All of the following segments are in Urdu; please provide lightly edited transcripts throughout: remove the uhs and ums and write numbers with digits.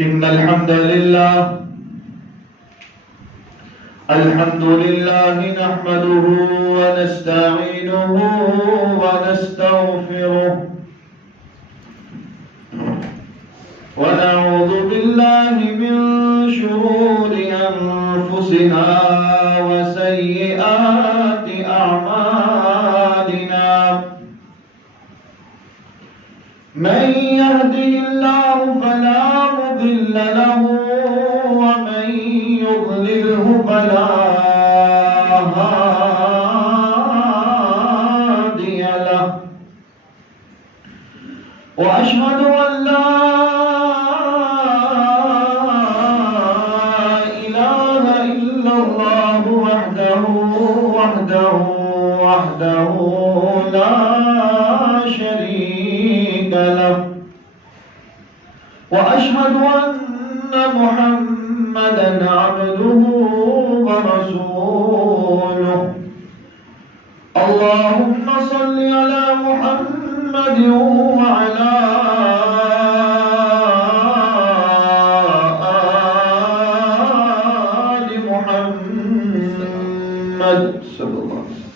إن الحمد لله نحمده ونستعينه ونستغفره ونعوذ بالله من شرور أنفسنا وسيئات أعمالنا من يهده الله فلا مضل له ومن يضلله فلا هادي له وأشهد أن لا إله إلا الله وحده لا شريك له وأشهد أن محمدًا عبده ورسوله اللهم صل على محمد وعلى آل محمد صلى الله عليه وسلم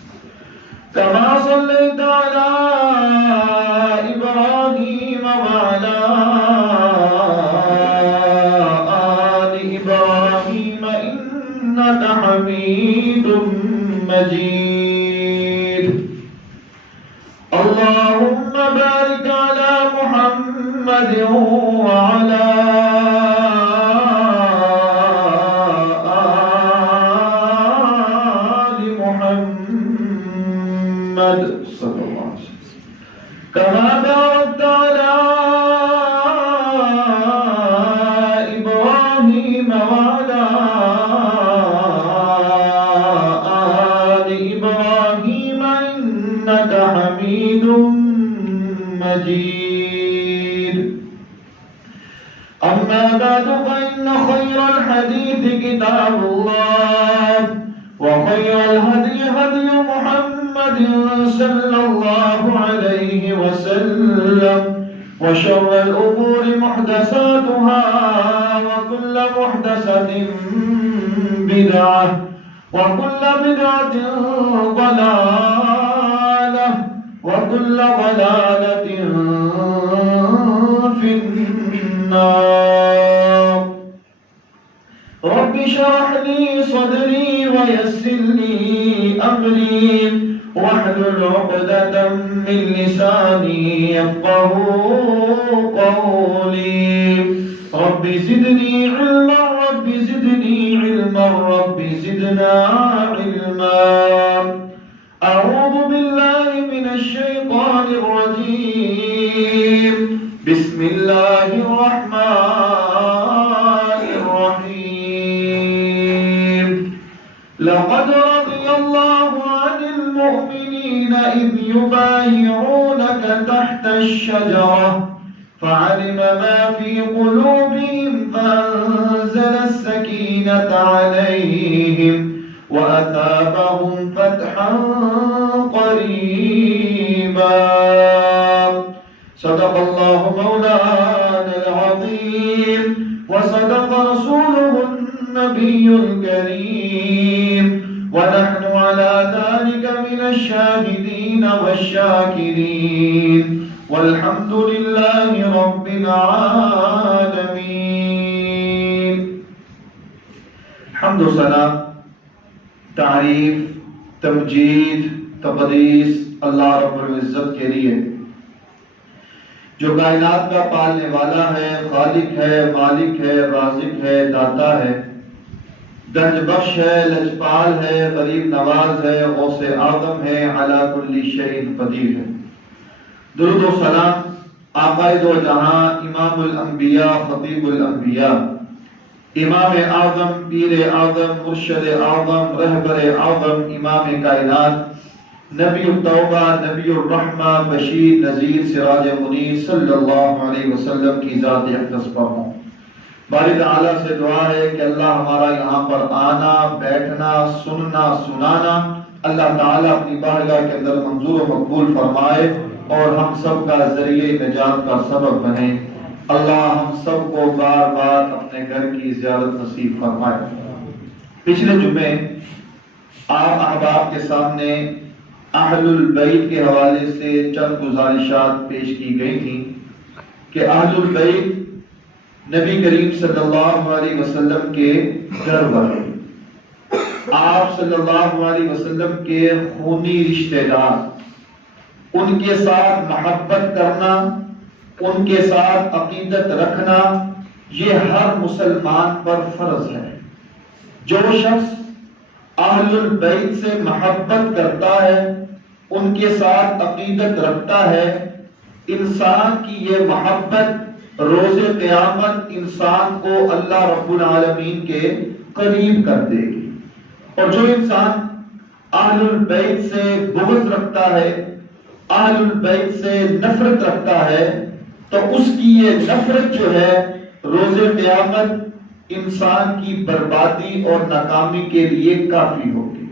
كما صليت على إبراهيم وعلى آل إبراهيم إنك حميد مجيد اللهم بارك على محمد وعلى آل محمد صلى الله عليه وسلم كما باركت على إبراهيم وعلى آل إبراهيم إنك حميد مجيد أما بعد فإن خير الحديث كتاب الله وخير الهدي هدي محمد صلى الله عليه وسلم وشر الأمور محدثاتها وكل محدثة بدعة وكل بدعة ضلالة وكل ضلالة في النار رب اشرح لي صدري ويسر لي أمري واحلل عقدة من لساني يفقهوا قولي رب زدني علما رب زدني علما رب زدنا علما أعوذ بالله من الشيطان الرجيم بسم الله الرحمن الرحيم لقد رضي الله عن المؤمنين إذ يبايعونك تحت الشجرة فعلم ما في قلوبهم فأنزل السكينة عليهم وأثابهم فتحا قريبا صدق الله مولانا العظيم وصدق رسوله النبي الكريم ونحن على ذلك من الشاهدين والشاكرين والحمد لله رب العالمين حمد و ثنا تعریف تمجید تقدیس اللہ رب العزت کے لیے جو کائنات کا پالنے والا ہے خالق ہے مالک ہے رازق ہے داتا ہے گنج بخش ہے لجپال ہے غریب نواز ہے غوث اعظم ہے علی کل شیء قدیر ہے درود و سلام آقا دو جہاں امام الانبیاء خطیب الانبیاء امام اعظم پیر اعظم مرشد اعظم رہبر اعظم امام کائنات نبی التوبہ نبی الرحمہ بشیر نذیر سراج منیر صلی اللہ علیہ وسلم کی ذات اقدس پر ہوں باری تعالیٰ سے دعا ہے کہ اللہ ہمارا یہاں پر آنا بیٹھنا سننا سنانا اللہ تعالیٰ اپنی بارگاہ کے اندر منظور و مقبول فرمائے اور ہم سب کا ذریعہ نجات کا سبب بنے اللہ ہم سب کو بار بار اپنے گھر کی زیارت نصیب فرمائے۔ پچھلے جمعے آپ احباب کے سامنے اہل البیت کے حوالے سے چند گزارشات پیش کی گئی تھیں کہ اہل البیت نبی کریم صلی اللہ علیہ وسلم کے گھر والے، آپ صلی اللہ علیہ وسلم کے خونی رشتہ دار، ان کے ساتھ محبت کرنا، ان کے ساتھ عقیدت رکھنا، یہ ہر مسلمان پر فرض ہے۔ جو شخص اہل البیت سے محبت کرتا ہے، ان کے ساتھ عقیدت رکھتا ہے، انسان کی یہ محبت روز قیامت انسان کو اللہ رب العالمین کے قریب کر دے گی۔ اور جو انسان اہل البیت سے بغض رکھتا ہے، اہل البیت سے نفرت رکھتا ہے، تو اس کی یہ نفرت جو ہے روز قیامت انسان کی بربادی اور ناکامی کے لیے کافی ہوگی۔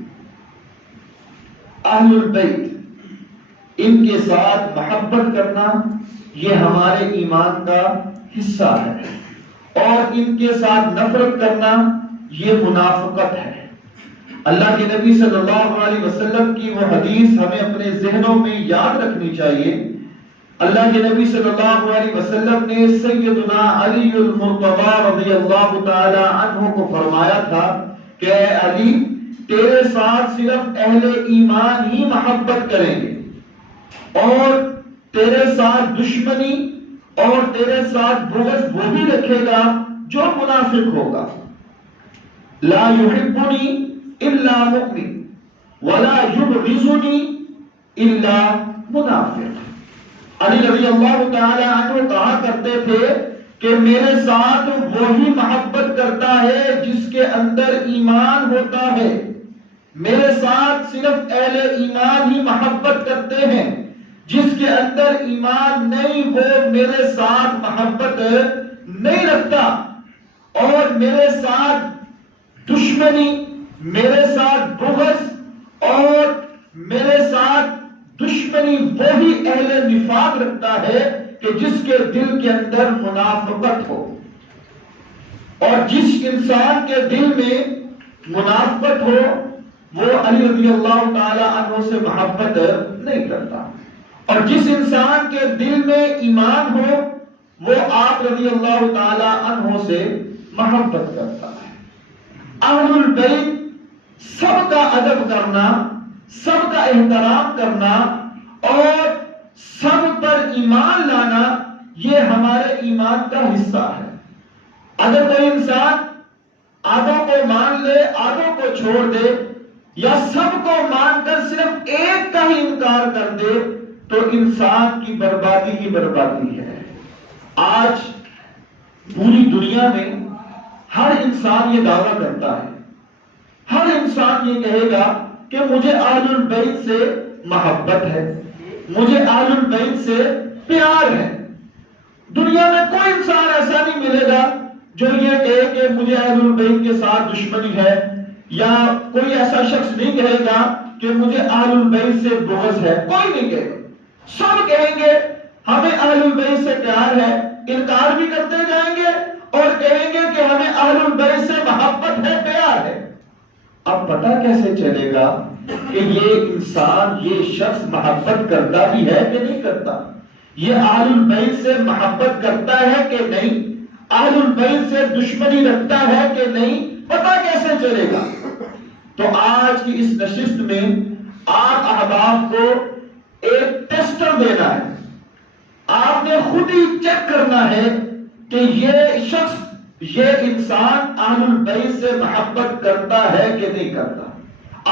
اہل البیت، ان کے ساتھ محبت کرنا یہ ہمارے ایمان کا حصہ ہے، اور ان کے ساتھ نفرت کرنا یہ منافقت ہے۔ اللہ کے نبی صلی اللہ علیہ وسلم کی وہ حدیث ہمیں اپنے ذہنوں میں یاد رکھنی چاہیے۔ اللہ کے نبی صلی اللہ علیہ وسلم نے سیدنا علی المرتضی رضی اللہ تعالی عنہ کو فرمایا تھا کہ اے علی، تیرے ساتھ صرف اہل ایمان ہی محبت کریں گے، اور تیرے ساتھ دشمنی اور تیرے ساتھ بغض وہ بھی رکھے گا جو منافق ہوگا۔ لا يحبنی الا مؤمن ولا يبغضنی الا منافق۔ علی رضی اللہ تعالی عنہ کہا کرتے تھے کہ میرے ساتھ وہی محبت کرتا ہے جس کے اندر ایمان ہوتا ہے، میرے ساتھ صرف اہل ایمان ہی محبت کرتے ہیں، جس کے اندر ایمان نہیں وہ میرے ساتھ محبت نہیں رکھتا، اور میرے ساتھ دشمنی، میرے ساتھ بغض اور میرے ساتھ دشمنی وہی اہل نفاق رکھتا ہے کہ جس کے دل کے اندر منافقت ہو۔ اور جس انسان کے دل میں منافقت ہو وہ علی رضی اللہ تعالی عنہ سے محبت نہیں کرتا، اور جس انسان کے دل میں ایمان ہو وہ آپ رضی اللہ تعالی عنہ سے محبت کرتا ہے۔ اہل البیت سب کا ادب کرنا، سب کا احترام کرنا اور سب پر ایمان لانا یہ ہمارے ایمان کا حصہ ہے۔ اگر کوئی انسان آدھوں کو مان لے، آدھوں کو چھوڑ دے، یا سب کو مان کر صرف ایک کا ہی انکار کر دے، تو انسان کی بربادی ہی بربادی ہے۔ آج پوری دنیا میں ہر انسان یہ دعویٰ کرتا ہے، ہر انسان یہ کہے گا کہ مجھے اہل البیت سے محبت ہے، مجھے اہل البیت سے پیار ہے۔ دنیا میں کوئی انسان ایسا نہیں ملے گا جو یہ کہے کہ مجھے اہل البیت کے ساتھ دشمنی ہے، یا کوئی ایسا شخص نہیں کہے گا کہ مجھے اہل البیت سے بغض ہے، کوئی نہیں کہے گا۔ سب کہیں گے ہمیں اہل البیت سے پیار ہے، انکار بھی کرتے جائیں گے اور کہیں گے کہ ہمیں اہل البیت سے محبت ہے، پیار ہے۔ اب پتہ کیسے چلے گا کہ یہ انسان، یہ شخص محبت کرتا بھی ہے کہ نہیں کرتا؟ یہ اہل البیت سے محبت کرتا ہے کہ نہیں؟ اہل البیت سے دشمنی رکھتا ہے کہ نہیں؟ پتہ کیسے چلے گا؟ تو آج کی اس نشست میں آپ احباب کو ایک ٹیسٹر دینا ہے۔ آپ نے خود ہی چیک کرنا ہے کہ یہ شخص، یہ انسان اہل البیت سے محبت کرتا ہے کہ نہیں کرتا۔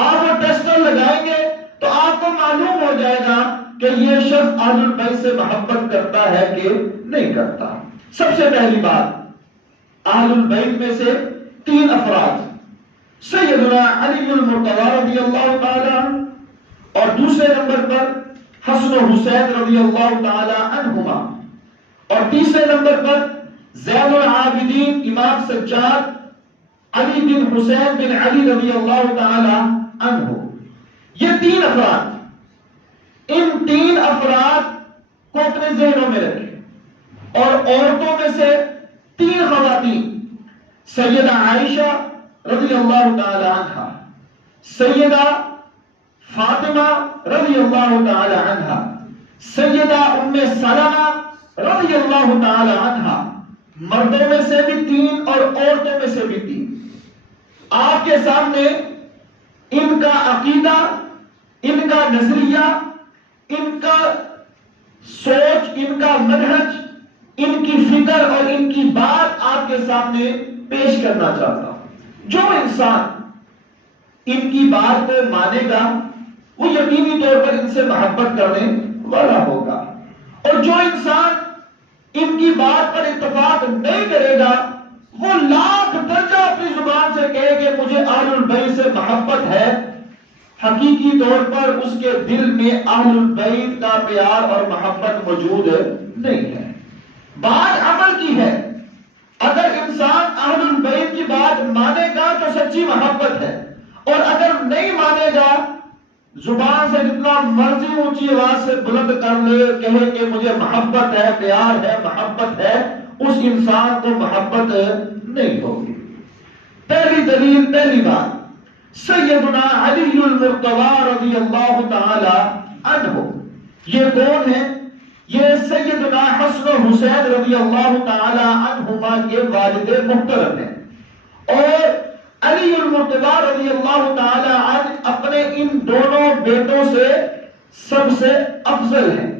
آپ وہ ٹیسٹر لگائیں گے تو آپ کو معلوم ہو جائے گا کہ یہ شخص اہل البیت سے محبت کرتا ہے کہ نہیں کرتا۔ سب سے پہلی بات، اہل البیت میں سے 3 افراد، سیدنا علی المرتضی رضی اللہ تعالی عنہ، اور دوسرے نمبر پر حسن و حسین رضی اللہ تعالی عنہما، اور تیسرے نمبر پر زین العابدین امام سجاد علی بن حسین بن علی رضی اللہ تعالی عنہ۔ یہ 3 افراد، ان 3 افراد کو اپنے ذہنوں میں رکھیں۔ اور عورتوں میں سے 3 خواتین، سیدہ عائشہ رضی اللہ تعالی عنہا، سیدہ فاطمہ رضی اللہ تعالی عنہا، سیدہ ام سلمہ رضی اللہ تعالی عنہا، مردوں میں سے بھی 3 اور عورتوں میں سے بھی 3. آپ کے سامنے ان کا عقیدہ، ان کا نظریہ، ان کا سوچ، ان کا منہج، ان کی فکر اور ان کی بات آپ کے سامنے پیش کرنا چاہتا ہوں. جو انسان ان کی بات کو مانے گا وہ یقینی طور پر ان سے محبت کرنے والا ہوگا، اور جو انسان ان کی بات پر اتفاق نہیں کرے گا وہ لاکھ درجہ اپنی زبان سے کہے کہ مجھے اہل البیت سے محبت ہے، حقیقی طور پر اس کے دل میں اہل البیت کا پیار اور محبت موجود نہیں ہے. بات عمل کی ہے. اگر انسان اہل البیت کی بات مانے گا تو سچی محبت ہے، اور اگر نہیں مانے گا زبان سے جتنا مرضی اونچی آواز سے بلند کر لے، کہے کہ مجھے محبت ہے، پیار ہے، محبت ہے، اس انسان کو محبت نہیں ہوگی. پہلی دلیل، پہلی بات، سیدنا علی المرتضی رضی اللہ تعالی عنہ. یہ کون ہے؟ یہ سیدنا حسن و حسین رضی اللہ تعالی عنہما کے والد محترم ہیں، اور علی المرتضی رضی اللہ تعالی عنہ اپنے ان دونوں بیٹوں سے سب سے افضل ہیں.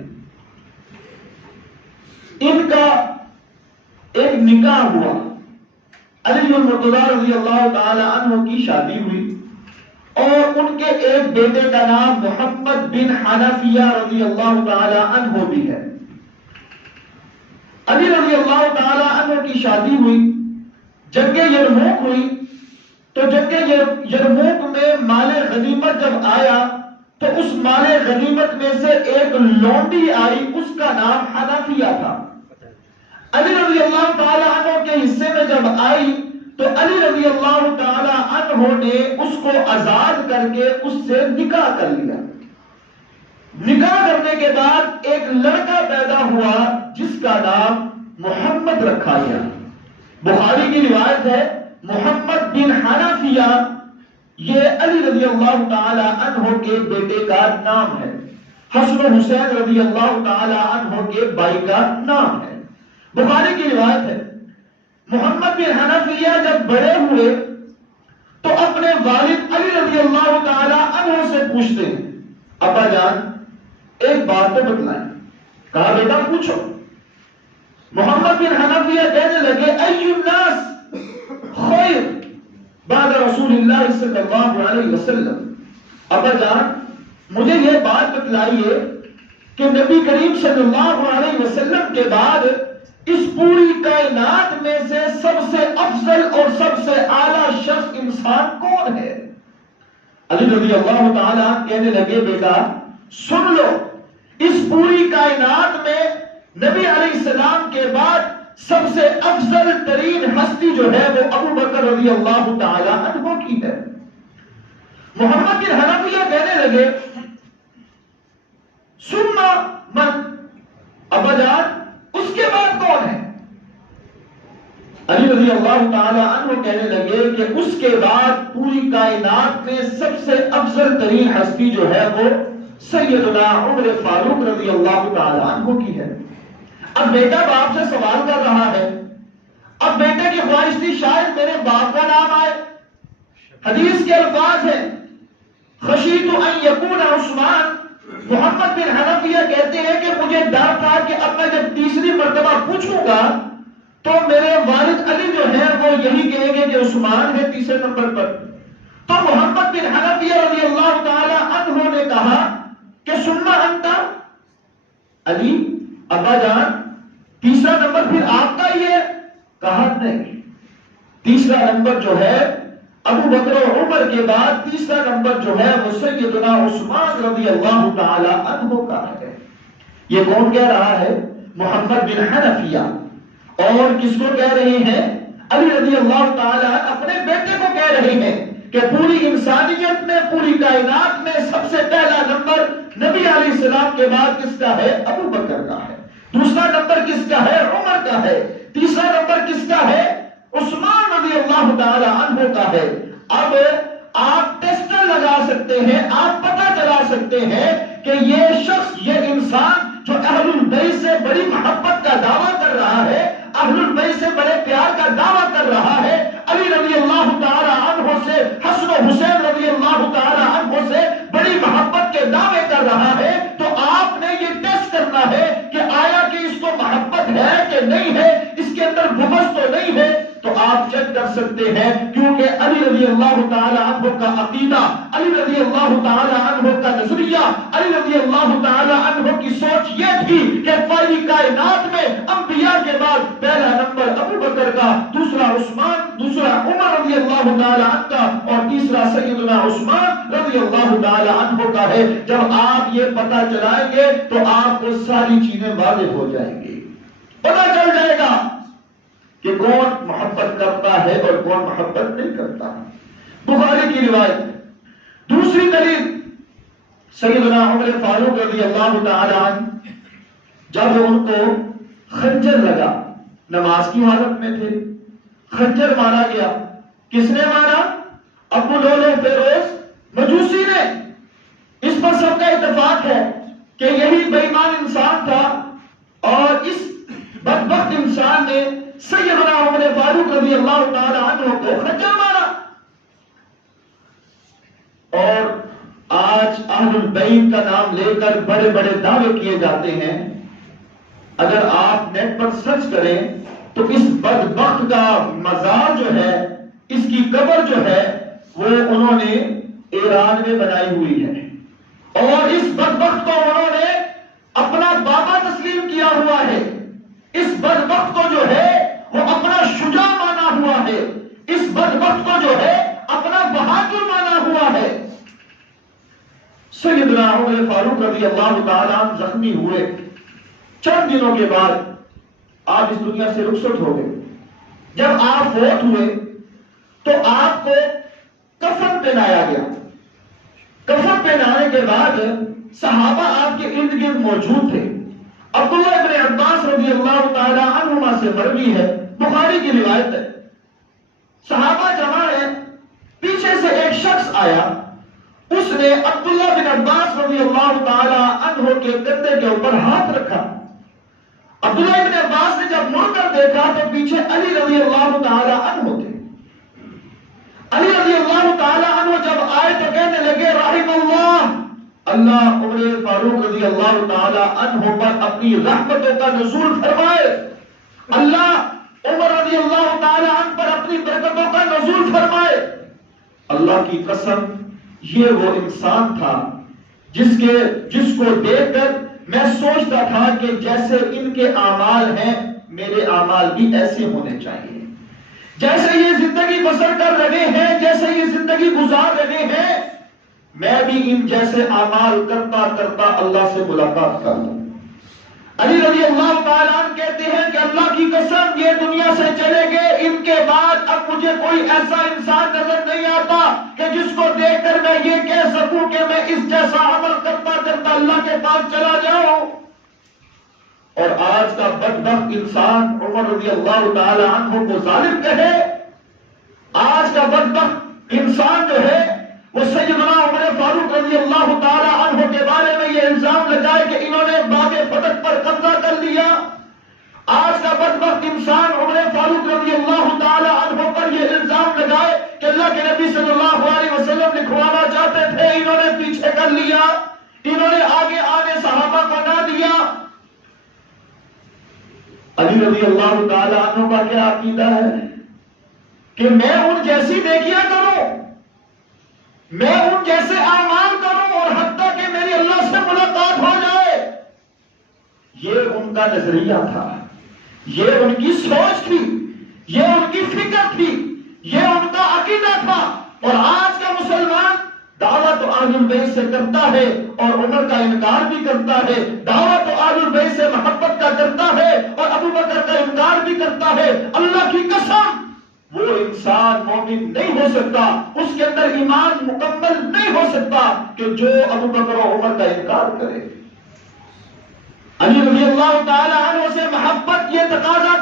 ان کا ایک نکاح ہوا، علی المرتضی رضی اللہ تعالی عنہ کی شادی ہوئی، اور ان کے ایک بیٹے کا نام محمد بن حنفیہ رضی اللہ تعالی عنہ بھی ہے. علی رضی اللہ تعالی عنہ کی شادی ہوئی، جنگ یرموک ہوئی، تو جنگ یرموک میں مال غنیمت جب آیا تو اس مال غنیمت میں سے ایک لونڈی آئی، اس کا نام حنفیہ تھا. علی رضی اللہ تعالی عنہ کے حصے میں جب آئی تو علی رضی اللہ تعالی عنہ نے اس کو آزاد کر کے اس سے نکاح کر لیا. نکاح کرنے کے بعد ایک لڑکا پیدا ہوا جس کا نام محمد رکھا گیا. بخاری کی روایت ہے محمد بن حنفیہ یہ علی رضی اللہ تعالی عنہ کے بیٹے کا نام ہے، حسن و حسین رضی اللہ تعالی عنہ کے بھائی کا نام ہے. بخاری کی روایت ہے محمد بن حنفیہ جب بڑے ہوئے تو اپنے والد علی رضی اللہ تعالی عنہ سے پوچھتے ہیں، ابا جان ایک بات تو بتلائیں. کہا بیٹا پوچھو. محمد بن حنفیہ کہنے لگے ای الناس خیر بعد رسول اللہ صلی اللہ علیہ وسلم. ابا جان مجھے یہ بات بتلائیے کہ نبی کریم صلی اللہ علیہ وسلم کے بعد اس پوری کائنات میں سے سب سے افضل اور سب سے اعلی شخص انسان کون ہے؟ علی رضی اللہ تعالی عنہ کہنے لگے بیٹا سن لو، اس پوری کائنات میں نبی علیہ السلام کے بعد سب سے افضل ترین ہستی جو ہے وہ ابو بکر رضی اللہ تعالی عنہ کی ہے. محمد بن حنفیہ کہنے لگے ثم من، ابا جان اس کے بعد کون ہے؟ علی رضی اللہ تعالی عنہ کہنے لگے کہ اس کے بعد پوری کائنات میں سب سے افضل ترین ہستی جو ہے وہ سیدنا عمر فاروق رضی اللہ تعالی عنہ کی ہے. اب بیٹا باپ سے سوال کر رہا ہے، اب بیٹے کی خواہش تھی شاید میرے باپ کا نام آئے. حدیث کے الفاظ ہیں خشیت ان یکون عثمان. محمد بن حنفیہ کہتے ہیں کہ مجھے ڈر تھا کہ اب میں جب تیسری مرتبہ پوچھوں گا تو میرے والد علی جو ہے وہ یہی کہیں گے کہ عثمان ہے تیسرے نمبر پر. تو محمد بن حنفیہ رضی اللہ تعالی عنہ نے کہا کہ سننا انتا علی، ابا جان تیسرا نمبر پھر آپ کا ہی ہے؟ کہا نہیں، تیسرا نمبر جو ہے ابو بکر و عمر کے بعد تیسرا نمبر جو ہے وہ سیدنا عثمان رضی اللہ تعالی عنہ کا ہے. یہ کون کہہ رہا ہے؟ محمد بن حنفیہ. اور کس کو کہہ رہے ہیں؟ علی رضی اللہ تعالی اپنے بیٹے کو کہہ رہے ہیں کہ پوری انسانیت میں، پوری کائنات میں سب سے پہلا نمبر نبی علیہ السلام کے بعد کس کا ہے؟ ابو بکر کا ہے. دوسرا نمبر کس کا ہے؟ عمر کا ہے، تیسرا نمبر کس کا ہے؟ عثمان رضی اللہ تعالی عنہ کا ہے۔ اب آپ ٹیسٹر لگا سکتے ہیں، آپ پتہ چلا سکتے ہیں کہ یہ شخص، یہ انسان جو اہل البیت سے بڑی محبت کا دعویٰ کر رہا ہے، اہل البیت سے بڑے پیار کا دعویٰ کر رہا ہے، علی رضی اللہ تعالی عنہ سے، حسن و حسین رضی اللہ تعالی عنہ سے بڑی محبت کے دعوے کر رہا ہے، تو آپ نے یہ ٹیسٹ کرنا ہے کہ آیا کہ اس کو محبت ہے کہ نہیں ہے، اس کے اندر بغض تو نہیں ہے۔ تو آپ چیک کر سکتے ہیں، کیونکہ علی رضی اللہ تعالی عنہ کا عقیدہ، علی رضی اللہ تعالی عنہ کا نظریہ، علی رضی اللہ تعالی عنہ کی سوچ یہ تھی کہ پوری کائنات میں انبیاء کے بعد پہلا نمبر ابو بکر کا، دوسرا عثمان، دوسرا عمر رضی اللہ تعالی عنہ کا، اور تیسرا سیدنا عثمان رضی اللہ تعالی عنہ کا ہے۔ جب آپ یہ پتہ چلائیں گے تو آپ کو ساری چیزیں واضح ہو جائیں گی، پتہ چل جائے گا کہ کون محبت کرتا ہے اور کون محبت نہیں کرتا۔ بخاری کی روایت ہے۔ دوسری دلیل، سیدنا عمر فاروق رضی اللہ تعالی عنہ جب ان کو خنجر لگا، نماز کی حالت میں تھے، خنجر مارا گیا۔ کس نے مارا؟ ابو لولو فیروز مجوسی نے۔ اس پر سب کا اتفاق ہے کہ یہی بے ایمان انسان تھا، اور اس بدبخت انسان نے سیدنا عمر فاروق رضی اللہ تعالی عنہ کو خنجر مارا۔ اور آج اہل البیت کا نام لے کر بڑے بڑے دعوے کیے جاتے ہیں۔ اگر آپ نیٹ پر سرچ کریں تو اس بدبخت کا مزار جو ہے، اس کی قبر جو ہے، وہ انہوں نے ایران میں بنائی ہوئی ہے، اور اس بدبخت کو انہوں نے اپنا بابا تسلیم کیا ہوا ہے۔ اس بدبخت کو جو ہے وہ اپنا شجاع مانا ہوا ہے، اس بدبخت کو جو ہے اپنا بہادر مانا ہوا ہے۔ سیدنا عمر فاروق رضی اللہ تعالیٰ عنہ زخمی ہوئے، چند دنوں کے بعد آپ اس دنیا سے رخصت ہو گئے۔ جب آپ فوت ہوئے تو آپ کو کفن پہنایا گیا۔ کفن پہنانے کے بعد صحابہ آپ کے ارد گرد موجود تھے۔ عبداللہ ابن عباس رضی اللہ تعالیٰ عنہما سے مروی ہے، بخاری کی روایت ہے، صحابہ جمع ہے، پیچھے سے ایک شخص آیا، اس نے عبداللہ بن عباس رضی اللہ تعالیٰ عنہ کے کندھے کے اوپر ہاتھ رکھا۔ عبداللہ ابن عباس نے جب مڑ کر دیکھا تو پیچھے علی رضی اللہ تعالیٰ عنہ تھے۔ علی رضی اللہ تعالیٰ عنہ جب آئے تو کہنے لگے رحم اللہ عمر فاروق رضی اللہ تعالیٰ عنہ پر اپنی رحمتوں کا نزول فرمائے، اللہ عمر رضی اللہ تعالیٰ عنہ پر اپنی برکتوں کا نزول فرمائے۔ اللہ کی قسم، یہ وہ انسان تھا جس کو دیکھ کر میں سوچتا تھا کہ جیسے ان کے اعمال ہیں، میرے اعمال بھی ایسے ہونے چاہیے، جیسے یہ زندگی بسر کر رہے ہیں، جیسے یہ زندگی گزار رہے ہیں، میں بھی ان جیسے اعمال کرتا کرتا اللہ سے ملاقات کر لوں۔ علی رضی اللہ تعالیٰ عنہ کہتے ہیں کہ اللہ کی قسم، یہ دنیا سے چلے گئے، ان کے بعد اب مجھے کوئی ایسا انسان نظر نہیں آتا کہ جس کو دیکھ کر میں یہ کہہ سکوں کہ میں اس جیسا عمل کرتا کرتا اللہ کے پاس چلا جاؤں۔ اور آج کا بدبخت انسان عمر رضی اللہ تعالی عنہ کو ظالم کہے، آج کا بدبخت انسان جو ہے وہ سیدنا عمر فاروق رضی اللہ تعالی عنہ کے بارے میں یہ الزام لگائے کہ انہوں نے باب فتح پر قبضہ کر لیا۔ آج کا بدبخت انسان عمر فاروق رضی اللہ تعالی عنہ پر یہ الزام لگائے کہ اللہ کے نبی صلی اللہ علیہ وسلم لکھوانا چاہتے تھے، انہوں نے پیچھے کر لیا، انہوں نے آگے آنے صحابہ کو نہ دیا۔ علی رضی اللہ تعالی عنہ کا کیا عقیدہ ہے کہ میں ان جیسی نیکیاں کروں، میں ان جیسے اعمال کروں، اور حتیٰ کہ میری اللہ سے ملاقات ہو جائے۔ یہ ان کا نظریہ تھا، یہ ان کی سوچ تھی، یہ ان کی فکر تھی، یہ ان کا عقیدہ تھا۔ اور آج کا مسلمان دعویٰ تو اہل البیت سے کرتا ہے اور عمر کا انکار بھی کرتا ہے، دعویٰ تو اہل البیت سے محبت کا کرتا ہے اور ابو بکر کا انکار بھی کرتا ہے۔ اللہ کی قسم، وہ انسان مومن نہیں ہو سکتا، اس کے اندر ایمان مکمل نہیں ہو سکتا کہ جو ابو بکر و عمر کا انکار کرے۔ علی رضی اللہ تعالی عنہ سے محبت یہ تقاضا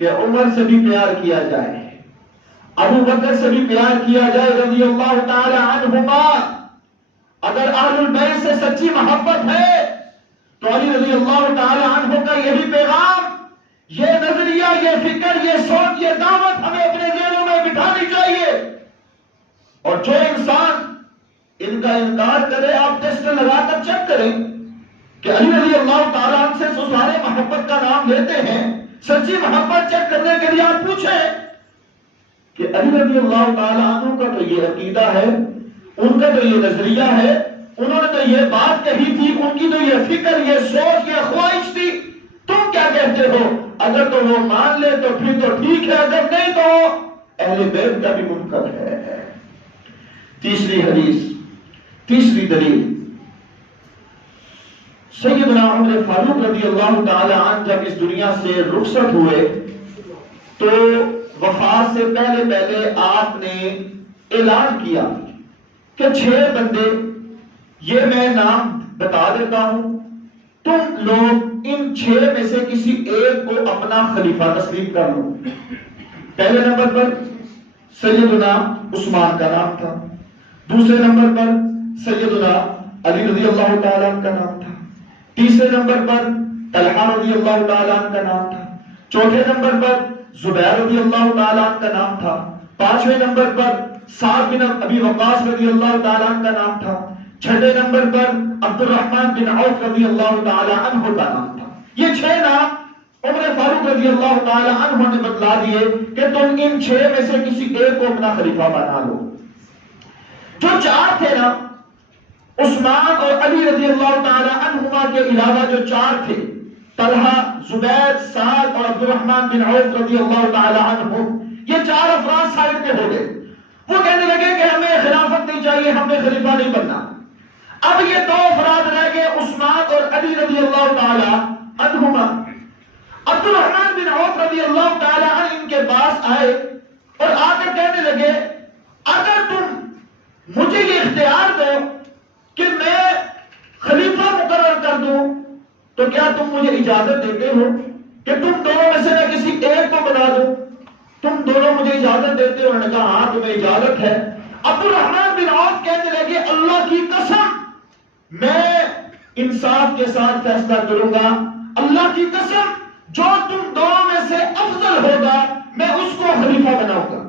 کہ عمر سے بھی پیار کیا جائے، ابو بکر سے بھی پیار کیا جائے رضی اللہ تعالی عنہما۔ اگر اہل البیت سے سچی محبت ہے تو علی رضی اللہ تعالی عنہ کا یہی پیغام، یہ نظریہ، یہ فکر، یہ سوچ، یہ دعوت ہمیں اپنے ذہنوں میں بٹھانی چاہیے۔ اور جو انسان ان کا انکار کرے، آپ ٹیسٹ لگا کر چیک کریں کہ علی رضی اللہ تعالیٰ عنہ سے سسرال محبت کا نام لیتے ہیں، سچی محبت چیک کرنے کے لیے آپ پوچھیں کہ علی رضی اللہ تعالیٰ عنہ کا تو یہ عقیدہ ہے، ان کا تو یہ نظریہ ہے، انہوں نے تو یہ بات کہی تھی، ان کی تو یہ فکر، یہ سوچ، یہ خواہش تھی، تم کیا کہتے ہو؟ اگر تو وہ مان لے تو پھر تو ٹھیک ہے، اگر نہیں تو اہل بیت کا بھی منکر ہے۔ تیسری حدیث، تیسری دلیل، سیدنا عمر فاروق رضی اللہ تعالی عنہ جب اس دنیا سے رخصت ہوئے تو وفات سے پہلے پہلے آپ نے اعلان کیا کہ 6 بندے، یہ میں نام بتا دیتا ہوں، تم لوگ ان 6 میں سے کسی ایک کو اپنا خلیفہ تسلیم کر لو۔ پہلے نمبر پر سیدنا عثمان کا نام تھا، دوسرے نمبر پر سیدنا علی رضی اللہ تعالیٰ عنہ کا نام تھا، تیسرے نمبر پر طلحہ رضی اللہ تعالیٰ عنہ کا نام تھا، چوتھے نمبر پر زبیر رضی اللہ تعالیٰ عنہ کا نام تھا، پانچویں نمبر پر سعد بن ابی وقاص رضی اللہ تعالیٰ عنہ کا نام تھا، چھٹے نمبر پر عبد الرحمن بن عوف رضی اللہ تعالیٰ عنہ کا نام تھا۔ یہ 6 نام عمر فاروق رضی اللہ تعالیٰ عنہ نے بتلا دیے کہ تم ان 6 میں سے کسی ایک کو اپنا خلیفہ بنا لو۔ جو 4 تھے نا، عثمان اور علی رضی اللہ تعالیٰ عنہما کے علاوہ جو 4 تھے، طلحہ، زبیر، سعد اور عبد الرحمن بن عوف رضی اللہ تعالیٰ عنہ، یہ 4 افراد سائڈ پہ ہو گئے۔ وہ کہنے لگے کہ ہمیں خلافت نہیں چاہیے، ہمیں خلیفہ نہیں بننا۔ اب یہ 2 افراد رہ گئے، عثمان اور علی رضی اللہ تعالیٰ عنہما۔ عبد الرحمن بن عوف رضی اللہ تعالیٰ عنہ ان کے پاس آئے اور آ کر کہنے لگے، اگر تم مجھے یہ اختیار دو کہ میں خلیفہ مقرر کر دوں تو کیا تم مجھے اجازت دیتے ہو کہ تم دونوں میں سے میں کسی ایک کو بنا دوں؟ تم دونوں مجھے اجازت دیتے ہو؟ انہوں نے کہا ہاں تمہیں اجازت ہے۔ عبد الرحمن بن عوف کہنے لگے، اللہ کی قسم میں انصاف کے ساتھ فیصلہ کروں گا، اللہ کی قسم جو تم دونوں میں سے افضل ہوگا میں اس کو خلیفہ بناؤں گا۔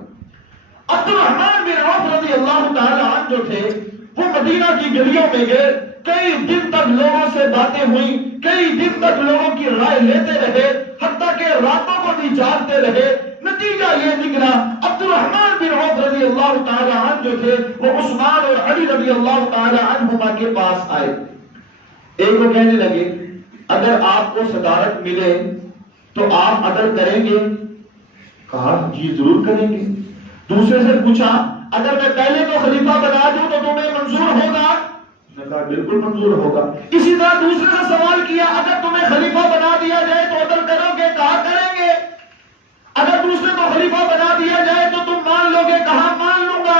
عبد الرحمن بن عوف رضی اللہ تعالی عنہ جو تھے وہ مدینہ کی گلیوں میں گئے، کئی دن تک لوگوں سے باتیں ہوئیں، کئی دن تک لوگوں کی رائے لیتے رہے، حتیٰ کہ راتوں کو بھی جاگتے رہے۔ نتیجہ یہ نکلا، عبد الرحمن بن عوف رضی اللہ تعالی عنہ جو تھے وہ عثمان اور علی رضی اللہ تعالی عنہما کے پاس آئے۔ ایک کو کہنے لگے، اگر آپ کو صدارت ملے تو آپ عدل کریں گے؟ کہا جی ضرور کریں گے۔ دوسرے سے پوچھا، اگر میں پہلے کو خلیفہ بنا دوں تو تمہیں منظور ہوگا؟ نے کہا بالکل منظور ہوگا۔ اسی طرح دوسرے سے سوال کیا، اگر تمہیں خلیفہ بنا دیا جائے تو عدل کرو گے؟ کہا کریں گے۔ اگر دوسرے کو خلیفہ بنا دیا جائے تو تم مان لو گے؟ کہا مان لوں گا۔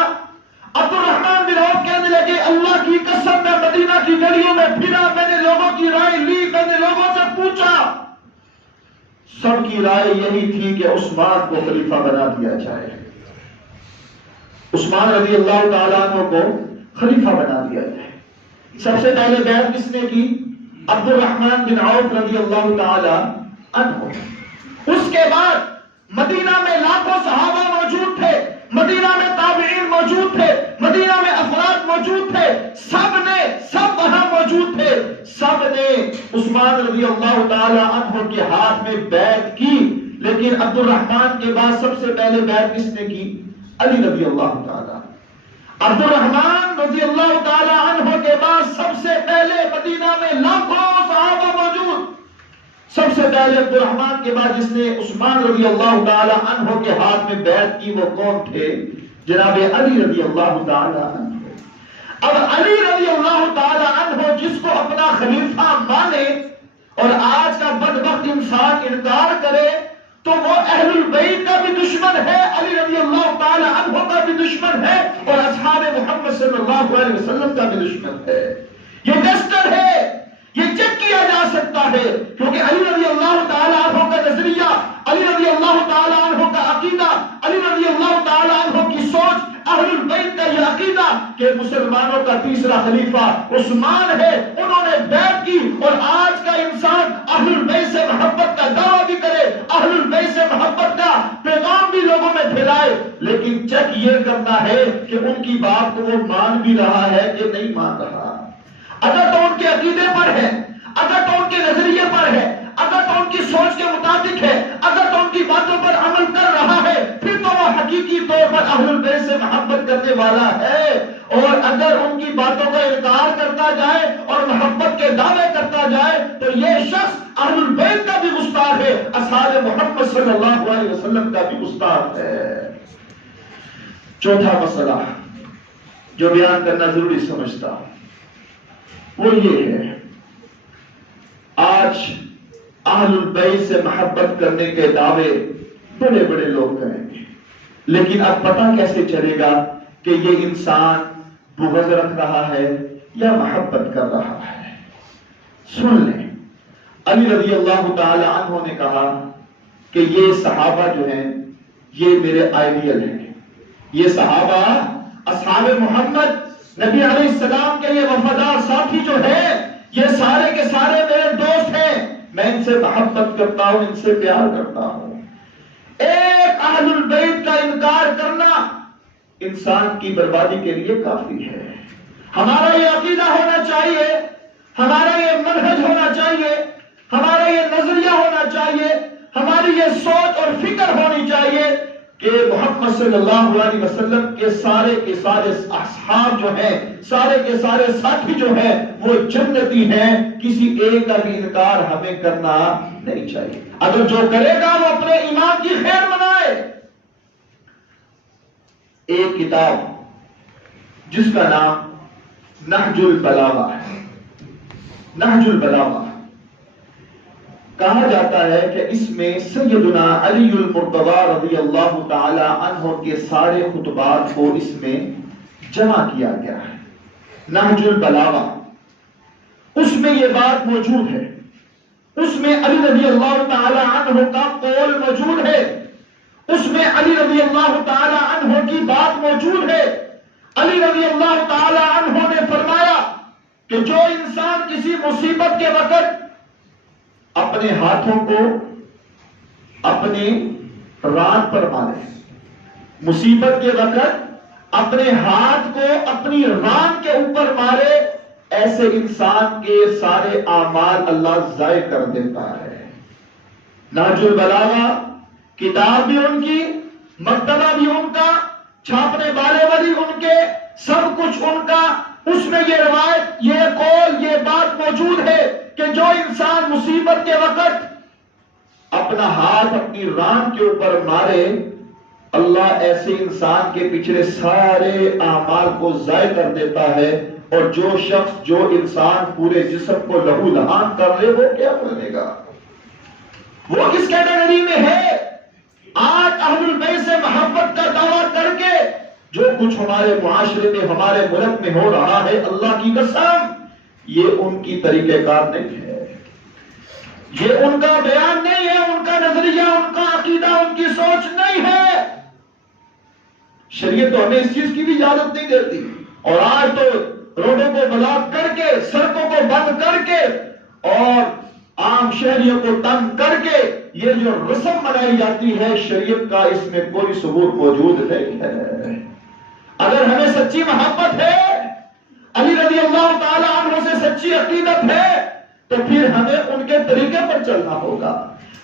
عبد الرحمن بن عوف کہنے لگے، اللہ کی قسم میں مدینہ کی گلیوں میں پھرا، میں نے لوگوں کی رائے لی، میں نے لوگوں سے پوچھا، سب کی رائے یہی تھی کہ عثمان کو خلیفہ بنا دیا جائے، عثمان رضی اللہ تعالیٰ عنہ کو خلیفہ بنا دیا جائے۔ سب سے پہلے بیعت کس نے کی؟ عبد الرحمن بن عوف رضی اللہ تعالیٰ عنہ۔ اس کے بعد مدینہ میں لاکھوں صحابہ موجود تھے، مدینہ میں تابعین موجود تھے، مدینہ میں افراد موجود تھے، سب وہاں موجود تھے، سب نے عثمان رضی اللہ تعالیٰ عنہ کے ہاتھ میں بیعت کی۔ لیکن عبد الرحمن کے بعد سب سے پہلے بیعت کس نے کی؟ علی رضی اللہ تعالیٰ۔ عبد الرحمن رضی اللہ تعالیٰ عنہ کے بعد سب سے پہلے مدینہ میں لاکھوں صحابہ موجود، سب سے پہلے عبد الرحمن کے بعد جس نے عثمان رضی اللہ تعالیٰ عنہ کے ہاتھ میں بیعت کی وہ کون تھے؟ جناب علی رضی اللہ تعالیٰ عنہ۔ اب علی رضی اللہ تعالیٰ عنہ جس کو اپنا خلیفہ مانے اور آج کا بدبخت انسان انکار کرے تو وہ اہل البیت کا بھی دشمن ہے، علی رضی اللہ تعالی عنہ کا بھی دشمن ہے اور اصحاب محمد صلی اللہ علیہ وسلم کا بھی دشمن ہے۔ یہ ٹیسٹر ہے، یہ چیک کیا جا سکتا ہے، کیونکہ علی رضی اللہ تعالی عنہ کا نظریہ، علی رضی اللہ کہ مسلمانوں کا تیسرا خلیفہ عثمان ہے، انہوں نے بیعت کی، اور آج کا انسان اہل البیت سے محبت کا دعویٰ بھی کرے، اہل البیت سے محبت کا پیغام بھی لوگوں میں پھیلائے، لیکن چیک یہ کرنا ہے کہ ان کی بات کو وہ مان بھی رہا ہے کہ نہیں مان رہا۔ اگر تو ان کے عقیدے پر ہے، اگر تو ان کے نظریے پر ہے، اگر تو ان کی سوچ کے مطابق ہے، اگر تو ان کی باتوں پر عمل کر رہا ہے، پھر تو وہ حقیقی طور پر اہل البیت سے محبت کرنے والا ہے۔ اور اگر ان کی باتوں کا انکار کرتا جائے اور محبت کے دعوے کرتا جائے تو یہ شخص اہل البیت کا بھی گستاخ ہے، اصحاب محمد صلی اللہ علیہ وسلم کا بھی گستاخ ہے۔ چوتھا مسئلہ جو بیان کرنا ضروری سمجھتا ہوں وہ یہ ہے، آج اہل البیت سے محبت کرنے کے دعوے بڑے بڑے لوگ کریں گے، لیکن اب پتہ کیسے چلے گا کہ یہ انسان بغض رکھ رہا ہے یا محبت کر رہا ہے؟ سن لیں، علی رضی اللہ تعالی عنہ نے کہا کہ یہ صحابہ جو ہیں یہ میرے آئیڈیل ہیں، یہ صحابہ اصحاب محمد نبی علیہ السلام کے یہ وفادار ساتھی جو ہیں یہ سارے کے سارے میرے دوست ہیں، میں ان سے محبت کرتا ہوں، ان سے پیار کرتا ہوں۔ ایک اہل البیت کا انکار کرنا انسان کی بربادی کے لیے کافی ہے۔ ہمارا یہ عقیدہ ہونا چاہیے، ہمارا یہ منہج ہونا چاہیے، ہمارا یہ نظریہ ہونا چاہیے، ہماری یہ سوچ اور فکر ہونی چاہیے کہ محمد صلی اللہ علیہ وسلم کے سارے اصحاب جو ہیں، سارے کے سارے ساتھی جو ہیں وہ جنتی ہیں، کسی ایک کا بھی انکار ہمیں کرنا نہیں چاہیے۔ اگر جو کرے گا وہ اپنے ایمان کی خیر منائے۔ ایک کتاب جس کا نام نہج البلاغہ ہے، نہج البلاغہ، کہا جاتا ہے کہ اس میں سیدنا علی المرتضی رضی اللہ تعالی عنہ کے سارے خطبات کو اس میں جمع کیا گیا ہے۔ نہج البلاغہ، اس میں یہ بات موجود ہے، اس میں علی رضی اللہ تعالی عنہ کا قول موجود ہے، اس میں علی رضی اللہ تعالی عنہ کی بات موجود ہے۔ علی رضی اللہ تعالی عنہ نے فرمایا کہ جو انسان کسی مصیبت کے وقت اپنے ہاتھوں کو اپنے ران پر مارے، مصیبت کے وقت اپنے ہاتھ کو اپنی ران کے اوپر مارے، ایسے انسان کے سارے اعمال اللہ ضائع کر دیتا ہے۔ نہج البلاغہ کتاب بھی ان کی، مکتبہ بھی ان کا، چھاپنے والے والی ان کے، سب کچھ ان کا۔ اس میں یہ روایت، یہ قول، یہ بات موجود ہے کہ جو انسان مصیبت کے وقت اپنا ہاتھ اپنی ران کے اوپر مارے، اللہ ایسے انسان کے پچھلے سارے اعمال کو ضائع کر دیتا ہے، اور جو شخص، جو انسان پورے جسم کو لہو لہان کر لے وہ کیا بنے گا؟ وہ کس کیٹیگری میں ہے؟ آج اہل البیت سے محبت کا دعویٰ کر کے جو کچھ ہمارے معاشرے میں، ہمارے ملک میں ہو رہا ہے، اللہ کی قسم یہ ان کی طریقہ کار نہیں ہے، یہ ان کا بیان نہیں ہے، ان کا نظریہ، ان کا عقیدہ، ان کی سوچ نہیں ہے۔ شریعت تو ہمیں اس چیز کی بھی اجازت نہیں دیتی، اور آج تو روڈوں کو بلاک کر کے، سڑکوں کو بند کر کے اور عام شہریوں کو تنگ کر کے یہ جو رسم منائی جاتی ہے، شریعت کا اس میں کوئی ثبوت موجود نہیں ہے۔ اگر ہمیں سچی محبت ہے، علی رضی اللہ تعالی عنہ سے سچی عقیدت ہے، تو پھر ہمیں ان کے طریقے پر چلنا ہوگا،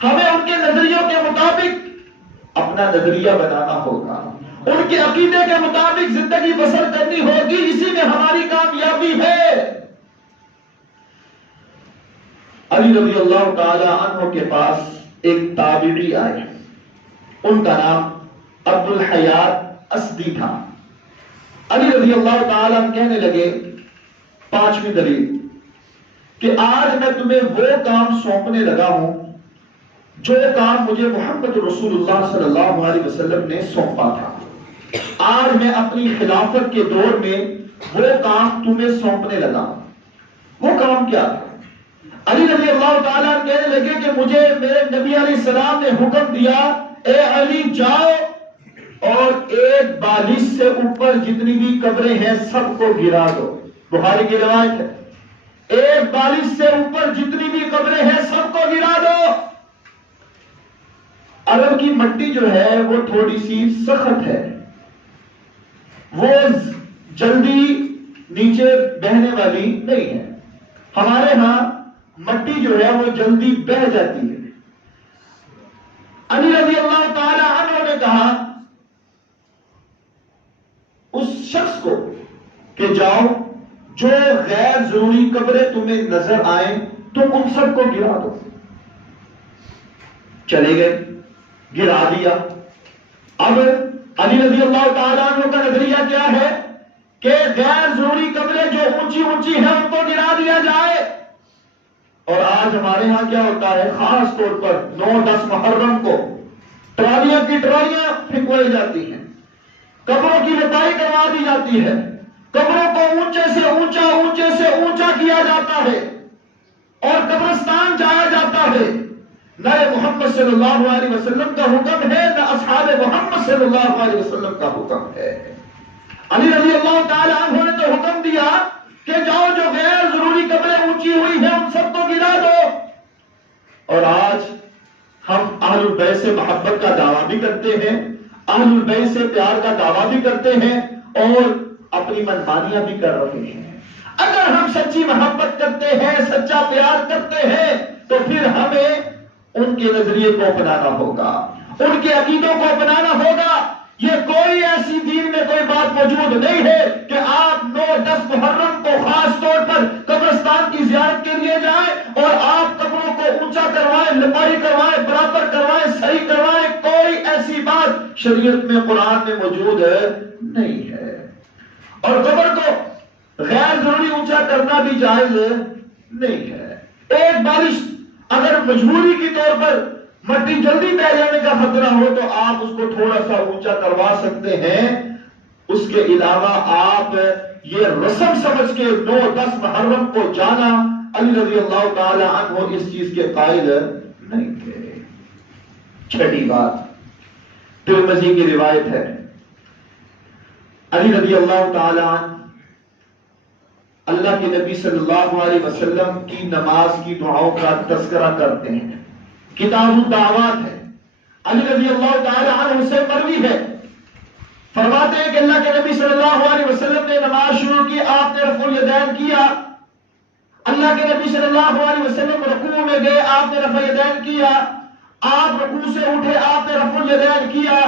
ہمیں ان کے نظریوں کے مطابق اپنا نظریہ بنانا ہوگا، ان کے عقیدے کے مطابق زندگی بسر کرنی ہوگی، اسی میں ہماری کامیابی ہے۔ علی رضی اللہ تعالی عنہ کے پاس ایک تابعی آئے، ان کا نام عبد الحیات اسدی تھا۔ علی رضی اللہ تعالی عنہ کہنے لگے، پانچویں دلیل، کہ آج میں تمہیں وہ کام سونپنے لگا ہوں جو کام مجھے محمد رسول اللہ صلی اللہ علیہ وسلم نے سونپا تھا۔ آج میں اپنی خلافت کے دور میں وہ کام تمہیں سونپنے لگا ہوں۔ وہ کام کیا تھا؟ علی رضی اللہ تعالیٰ کہنے لگے کہ مجھے میرے نبی علیہ السلام نے حکم دیا، اے علی جاؤ اور ایک بالش سے اوپر جتنی بھی قبریں ہیں سب کو گرا دو. بخاری کی روایت ہے. ایک بالش سے اوپر جتنی بھی قبریں ہیں سب کو گرا دو. عرب کی مٹی جو ہے وہ تھوڑی سی سخت ہے، وہ جلدی نیچے بہنے والی نہیں ہے. ہمارے ہاں مٹی جو ہے وہ جلدی بہ جاتی ہے. علی رضی اللہ تعالی عنہ نے کہا اس شخص کو کہ جاؤ جو غیر ضروری قبریں تمہیں نظر آئیں تم ان سب کو گرا دو. چلے گئے، گرا دیا. اب علی رضی اللہ تعالیٰ عنہ کا نظریہ کیا ہے کہ غیر ضروری قبریں جو اونچی اونچی ہیں ان کو گرا دیا جائے. اور آج ہمارے ہاں کیا ہوتا ہے، خاص طور پر 9-10 محرم کو ٹرالیاں کی ٹرالیاں پھینکوائی جاتی ہیں، قبروں کی لپائی کروا دی جاتی ہے، قبروں کو اونچے سے اونچا کیا جاتا ہے اور قبرستان جایا جاتا ہے. نہ محمد صلی اللہ علیہ وسلم کا حکم ہے، نہ اصحاب محمد صلی اللہ علیہ وسلم کا حکم ہے. علی رضی اللہ تعالی عنہ نے تو حکم دیا کہ جاؤ جو غیر ضروری قبریں اونچی ہوئی ہیں ان سب کو گرا دو. اور آج ہم اہل البیت سے محبت کا دعویٰ بھی کرتے ہیں، اہل البیت سے پیار کا دعویٰ بھی کرتے ہیں اور اپنی منمانیاں بھی کر رہے ہیں. اگر ہم سچی محبت کرتے ہیں، سچا پیار کرتے ہیں تو پھر ہمیں ان کے نظریے کو اپنانا ہوگا، ان کے عقیدوں کو اپنانا ہوگا. یہ کوئی ایسی دین میں کوئی بات موجود نہیں ہے کہ آپ 9-10 محرم کو خاص طور پر قبرستان کی زیارت کے لیے جائیں اور آپ قبروں کو اونچا کروائیں، لپائی کروائیں، برابر کروائیں، صحیح کروائیں. کوئی ایسی بات شریعت میں، قرآن میں موجود نہیں ہے. اور قبر کو غیر ضروری اونچا کرنا بھی جائز نہیں ہے. ایک بالش اگر مجبوری کی طور پر مٹی جلدی بہ جانے کا خطرہ ہو تو آپ اس کو تھوڑا سا اونچا کروا سکتے ہیں. اس کے علاوہ آپ یہ رسم سمجھ کے 9-10 محرم کو جانا، علی رضی اللہ تعالی عنہ اس چیز کے قائل نہیں تھے. چھٹی بات ترمذی کی روایت ہے، علی رضی اللہ تعالی عنہ اللہ کے نبی صلی اللہ علیہ وسلم کی نماز کی دعاؤں کا تذکرہ کرتے ہیں. کتاب الدعوات ہے، علی رضی اللہ تعالی عنہ سے مروی ہے. فرماتے ہیں کہ اللہ کے نبی صلی اللہ علیہ وسلم نے نماز شروع کی، آپ نے رفع الیدین کیا. اللہ کے نبی صلی اللہ علیہ وسلم رکوع میں گئے، آپ نے رفع الیدین کیا. آپ رکوع سے اٹھے، آپ نے رفع الیدین کیا.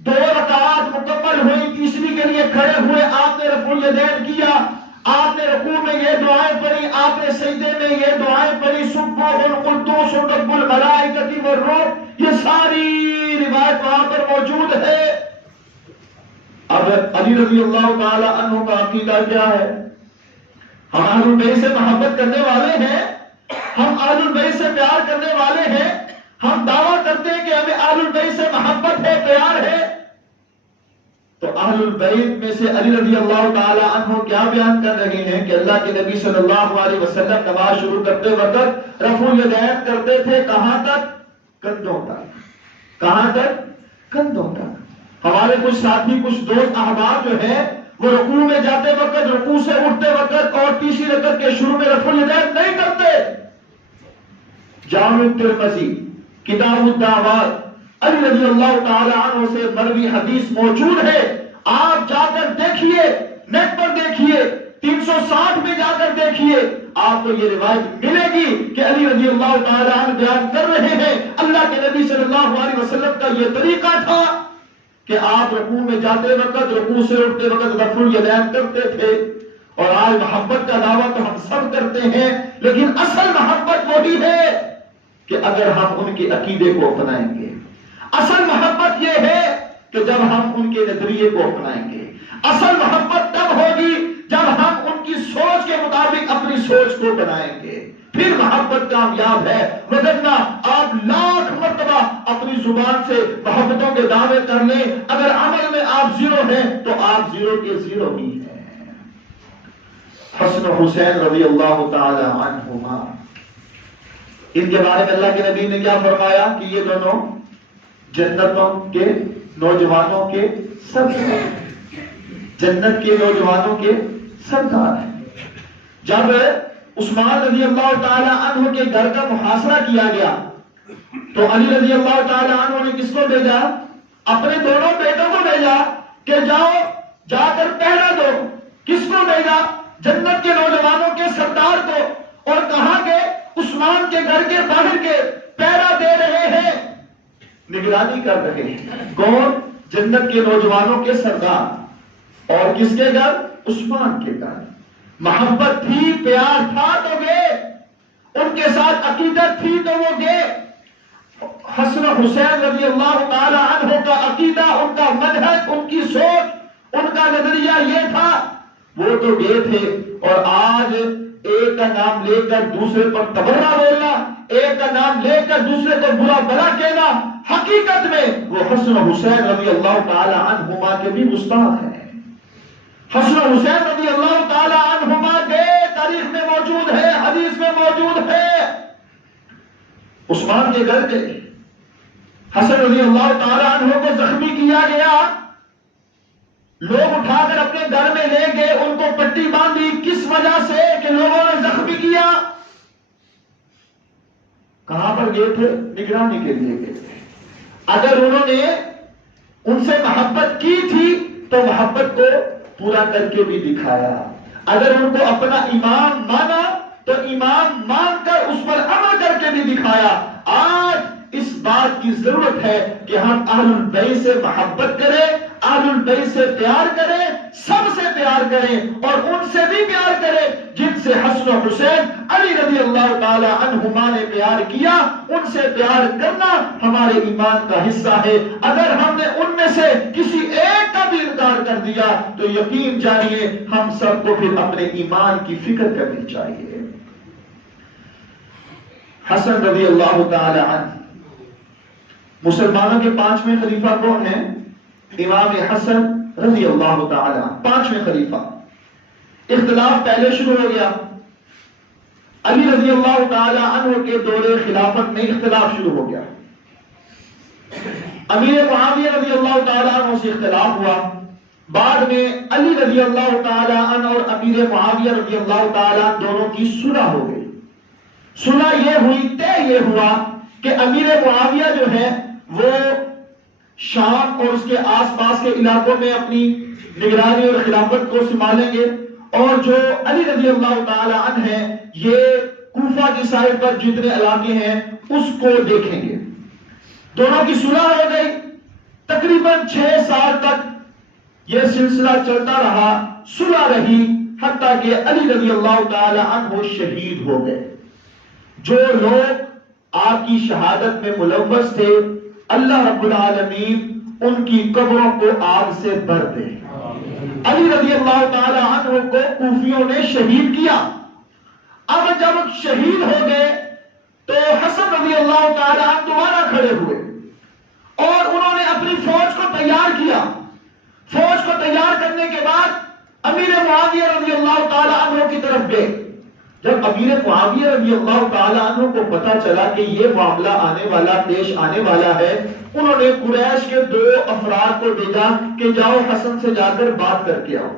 2 رکعات مکمل ہوئی، تیسری کے لیے کھڑے ہوئے، آپ نے رفع الیدین کیا. آپ نے رکوع میں یہ دعائیں پڑھی، آپ نے سجدے میں یہ دعائیں پڑھی، سبح القدوس رب الملائکۃ والروح. یہ ساری روایت وہاں پر موجود ہے. اب علی رضی اللہ تعالی عنہ کا عقیدہ کیا ہے؟ ہم اہل البیت سے محبت کرنے والے ہیں، ہم اہل البیت سے پیار کرنے والے ہیں. ہم دعویٰ کرتے ہیں کہ ہمیں اہل البیت سے محبت ہے، پیار ہے. تو اہل البیت میں سے علی رضی اللہ تعالی عنہ کیا بیان کر رہے ہیں کہ اللہ کے نبی صلی اللہ علیہ وسلم نماز شروع کرتے وقت رفع الیدین کرتے تھے. کہاں تک؟ کندھوں تک. کہاں تک؟ کندھوں تک. ہمارے کچھ ساتھی، کچھ دوست احباب جو ہیں وہ رکوع میں جاتے وقت، رکوع سے اٹھتے وقت اور تیسری رکعت کے شروع میں رفع الیدین نہیں کرتے. جامع ترمذی کتاب الدعوات علی رضی اللہ تعالی عنہ سے مروی حدیث موجود ہے. آپ جا کر دیکھیے، نیٹ پر دیکھیے، 360 میں جا کر دیکھیے، آپ کو یہ روایت ملے گی کہ علی رضی اللہ تعالی عنہ بیان کر رہے ہیں اللہ کے نبی صلی اللہ علیہ وسلم کا یہ طریقہ تھا کہ آپ رکوع میں جاتے وقت، رکوع سے اٹھتے وقت رفع الیدین کرتے تھے. اور آج محبت کا دعویٰ تو ہم سب کرتے ہیں، لیکن اصل محبت وہی ہے کہ اگر ہم ان کے عقیدے کو اپنائیں گے. اصل محبت یہ ہے کہ جب ہم ان کے نظریے کو اپنائیں گے. اصل محبت تب ہوگی جب ہم ان کی سوچ کے مطابق اپنی سوچ کو بنائیں گے، پھر محبت کامیاب ہے. وگرنہ آپ لاکھ مرتبہ اپنی زبان سے محبتوں کے دعوے کر لیں، اگر عمل میں آپ زیرو ہیں تو آپ زیرو کے زیرو ہی ہیں. حسن و حسین رضی اللہ تعالی عنہما، ان کے بارے میں اللہ کے نبی نے کیا فرمایا کہ یہ دونوں جنتوں کے نوجوانوں کے سردار، جنت کے نوجوانوں کے سردار ہیں۔ جب عثمان رضی اللہ تعالی عنہ کے گھر کا محاصرہ کیا گیا تو علی رضی اللہ تعالی عنہ نے کس کو بھیجا؟ اپنے دونوں بیٹوں کو بھیجا کہ جاؤ جا کر پہرا دو۔ کس کو بھیجا؟ جنت کے نوجوانوں کے سردار کو، اور کہا کہ عثمان کے گھر کے باہر کے پہرا دے رہے ہیں، نگرانی کر رہے ہیں۔ کون؟ جنت کے نوجوانوں کے سردار۔ اور کس کے گھر؟ عثمان کے گھر۔ محبت تھی، پیار تھا تو گئے، ان کے ساتھ عقیدت تھی تو وہ گئے۔ حسن حسین رضی اللہ تعالی عنہ کا عقیدہ، ان کا منہج، ان کی سوچ، ان کا نظریہ یہ تھا، وہ تو گئے تھے۔ اور آج ایک کا نام لے کر دوسرے پر تبرہ بولنا، ایک کا نام لے کر دوسرے کو برا بھلا کہنا، حقیقت میں وہ حسن حسین رضی اللہ تعالی عنہما کے بھی گستاخ ہیں۔ حسن حسین رضی اللہ تعالی عنہما کے تاریخ میں موجود ہے، حدیث میں موجود ہے۔ عثمان کے گھر گئے، حسن رضی اللہ تعالی عنہ کو زخمی کیا گیا، لوگ اٹھا کر اپنے گھر میں لے گئے، ان کو پٹی باندھی۔ کس وجہ سے؟ کہ لوگوں نے زخمی کیا۔ کہاں پر گئے تھے؟ نگرانی کے لیے گئے تھے۔ اگر انہوں نے ان سے محبت کی تھی تو محبت کو پورا کر کے بھی دکھایا۔ اگر ان کو اپنا امام مانا تو امام مان کر اس پر عمل کر کے بھی دکھایا۔ آج اس بات کی ضرورت ہے کہ ہم اہل البیت سے محبت کریں، اہل البیت سے پیار کریں، سب سے پیار کریں، اور ان سے بھی پیار کریں جن سے حسن و حسین علی رضی اللہ تعالی عنہما نے پیار کیا۔ ان سے پیار کرنا ہمارے ایمان کا حصہ ہے۔ اگر ہم نے ان میں سے کسی ایک کا بھی انکار کر دیا تو یقین جانیے ہم سب کو پھر اپنے ایمان کی فکر کرنی چاہیے۔ حسن رضی اللہ تعالی عنہ، مسلمانوں کے پانچویں خلیفہ کون ہیں؟ امام حسن رضی اللہ تعالی عنہ، پانچویں خلیفہ۔ اختلاف پہلے شروع ہو گیا، علی رضی اللہ تعالی عنہ کے دور خلافت میں اختلاف شروع ہو گیا۔ امیر معاویہ رضی اللہ تعالی عنہ سے اختلاف ہوا، بعد میں علی رضی اللہ تعالی عنہ اور امیر معاویہ رضی اللہ تعالی عنہ دونوں کی صلح ہو گئی۔ صلح یہ ہوئی، طے یہ ہوا کہ امیر معاویہ جو ہے وہ شام اور اس کے آس پاس کے علاقوں میں اپنی نگرانی اور خلافت کو سنبھالیں گے، اور جو علی رضی اللہ تعالی عنہ ہے یہ کوفہ کی سائڈ پر جتنے علاقے ہیں اس کو دیکھیں گے۔ دونوں کی صلح ہو گئی۔ تقریباً 6 سال تک یہ سلسلہ چلتا رہا، صلح رہی، حتیٰ کہ علی رضی اللہ تعالی عنہ شہید ہو گئے۔ جو لوگ آپ کی شہادت میں ملوث تھے، اللہ رب العالمین ان کی قبروں کو آگ سے بھر دے۔ علی رضی اللہ تعالی عنہ کو کوفیوں نے شہید کیا۔ اب جب شہید ہو گئے تو حسن رضی اللہ تعالی عنہ دوبارہ کھڑے ہوئے اور انہوں نے اپنی فوج کو تیار کیا۔ فوج کو تیار کرنے کے بعد امیر معاویہ رضی اللہ تعالی عنہ کی طرف گئے۔ جب امیر معاویہ رضی اللہ تعالی عنہ کو پتا چلا کہ یہ معاملہ آنے والا، پیش آنے والا ہے، انہوں نے قریش کے 2 افراد کو بھیجا کہ جاؤ حسن سے جا کر بات کر کے آؤ۔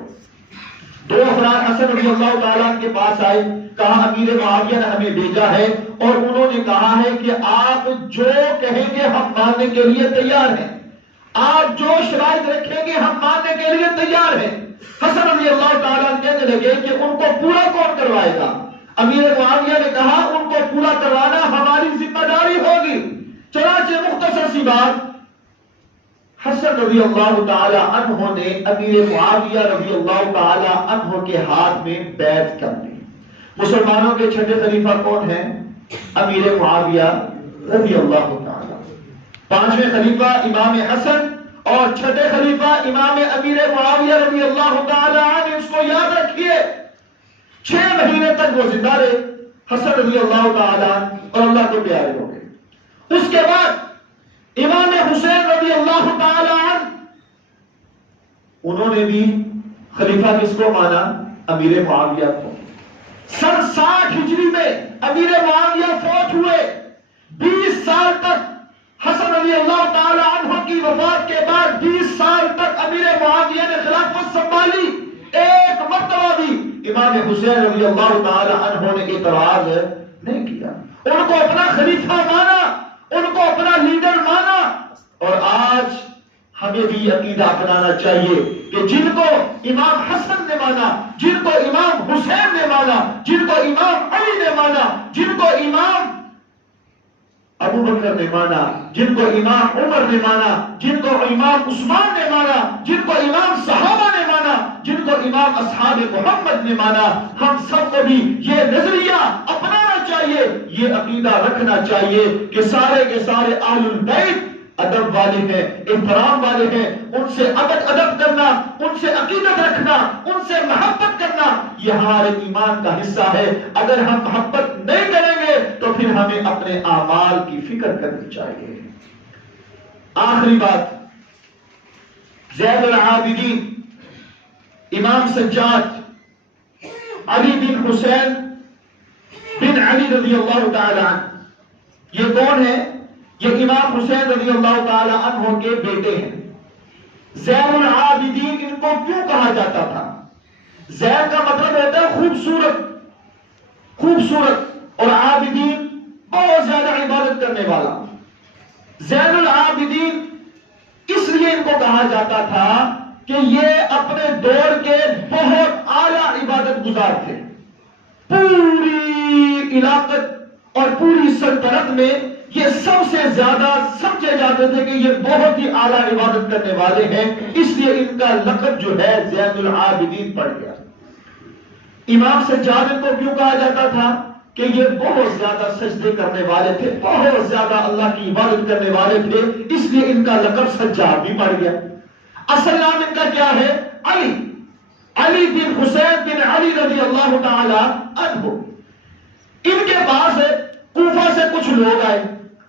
2 افراد حسن رضی اللہ تعالیٰ عنہ کے پاس آئے، کہا امیر معاویہ نے ہمیں بھیجا ہے اور انہوں نے کہا ہے کہ آپ جو کہیں گے ہم ماننے کے لیے تیار ہیں، آپ جو شرائط رکھیں گے ہم ماننے کے لیے تیار ہیں۔ حسن رضی اللہ تعالیٰ عنہ کہنے لگے کہ ان کو پورا کون کروائے گا؟ امیر معاویہ نے کہا ان کو پورا کروانا ہماری ذمہ داری ہوگی۔ چنانچہ مختصر سی بات، حسن رضی اللہ تعالی عنہ نے امیر معاویہ رضی اللہ تعالی عنہ کے ہاتھ میں بیعت کر لی۔ مسلمانوں کے چھٹے خلیفہ کون ہیں؟ امیر معاویہ رضی اللہ تعالی۔ 5ویں خلیفہ امام حسن اور چھٹے خلیفہ امام امیر معاویہ رضی اللہ تعالی عنہ، اس کو یاد رکھیے۔ 6 مہینے تک وہ زندہ رہے، حسن رضی اللہ تعالی عنہ، اور اللہ کو پیارے ہو گئے۔ اس کے بعد امام حسین رضی اللہ تعالی عنہ، انہوں نے بھی خلیفہ کس کو مانا؟ امیر معاویہ کو۔ سن 60 ہجری میں امیر معاویہ فوت ہوئے۔ 20 سال تک حسن رضی اللہ تعالی عنہ کی وفات کے بعد 20 سال تک امیر معاویہ نے خلافت سنبھالی، ایک مرتبہ بھی امام حسین رضی اللہ تعالی عنہ نے اعتراض نہیں کیا، ان کو اپنا خلیفہ مانا، ان کو اپنا لیڈر مانا۔ اور آج ہمیں بھی عقیدہ اپنانا چاہیے کہ جن کو امام حسن نے مانا، جن کو امام حسین نے مانا، جن کو امام علی نے مانا، جن کو امام ابو بکر نے مانا، جن کو امام عمر نے مانا، جن کو امام عثمان نے مانا، جن کو امام صحابہ نے مانا، جن کو امام اصحاب محمد نے مانا، ہم سب کو بھی یہ نظریہ اپنانا چاہیے، یہ عقیدہ رکھنا چاہیے کہ سارے کے سارے اہل البیت ادب والے ہیں، احترام والے ہیں، ان سے ادب کرنا، ان سے عقیدت رکھنا، ان سے محبت کرنا یہ ہمارے ایمان کا حصہ ہے۔ اگر ہم محبت نہیں کریں گے تو پھر ہمیں اپنے اعمال کی فکر کرنی چاہیے۔ آخری بات، زین العابدین امام سجاد علی بن حسین بن علی رضی اللہ تعالی عنہ، یہ کون ہے؟ یہ امام حسین رضی اللہ تعالی عنہ کے بیٹے ہیں۔ زین العابدین ان کو کیوں کہا جاتا تھا؟ زین کا مطلب ہوتا ہے خوبصورت، خوبصورت، اور عابدین بہت زیادہ عبادت کرنے والا۔ زین العابدین اس لیے ان کو کہا جاتا تھا کہ یہ اپنے دور کے بہت اعلیٰ عبادت گزار تھے۔ پوری علاقت اور پوری سلطنت میں یہ سب سے زیادہ سمجھے جاتے تھے کہ یہ بہت ہی اعلیٰ عبادت کرنے والے ہیں، اس لیے ان کا لقب جو ہے زین العابدین پڑ گیا۔ امام سجاد ان کو کیوں کہا جاتا تھا؟ کہ یہ بہت زیادہ سجدے کرنے والے تھے، بہت زیادہ اللہ کی عبادت کرنے والے تھے، اس لیے ان کا لقب سجاد بھی پڑ گیا۔ اصل نام ان کا کیا ہے؟ علی، علی بن حسین بن علی رضی اللہ تعالی عنہ۔ ان کے پاس کوفہ سے کچھ لوگ آئے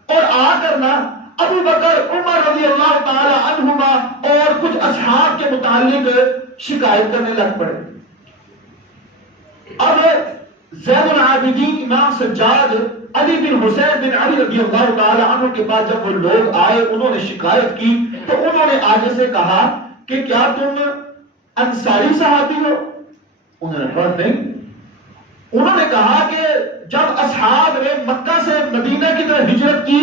اور آ کر نا ابو بکر عمر رضی اللہ تعالی عنہما اور کچھ اصحاب کے متعلق شکایت کرنے لگ پڑے۔ اب زین العابدین امام سجاد علی بن حسین بن علی رضی اللہ تعالی عنہ کے پاس جب وہ لوگ آئے، انہوں نے شکایت کی تو انہوں نے آگے سے کہا کہ کیا تم انصاری صحابی ہو؟ انہوں نے کہا نہیں۔ انہوں نے کہا کہ جب اصحاب نے مکہ سے مدینہ کی طرف ہجرت کی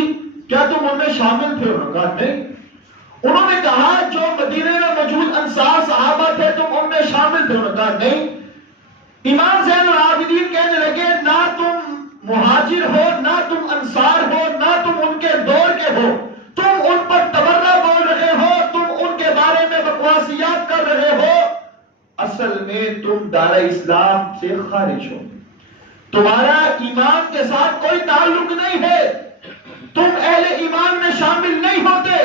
کیا تم ان میں شامل تھے؟ انہوں نے کہا نہیں۔ انہوں نے کہا جو مدینہ میں موجود انصار صحابہ تھے تم ان میں شامل تھے؟ انہوں نے کہا نہیں۔ امام زین العابدین کہنے لگے نہ تم مہاجر ہو، نہ تم انصار ہو، نہ تم ان کے دور کے ہو، تم ان پر تبرہ بول رہے ہو، تم ان کے بارے میں بکواسیات کر رہے ہو، اصل میں تم دار اسلام سے خارج ہو، تمہارا ایمان کے ساتھ کوئی تعلق نہیں ہے، تم اہل ایمان میں شامل نہیں ہوتے۔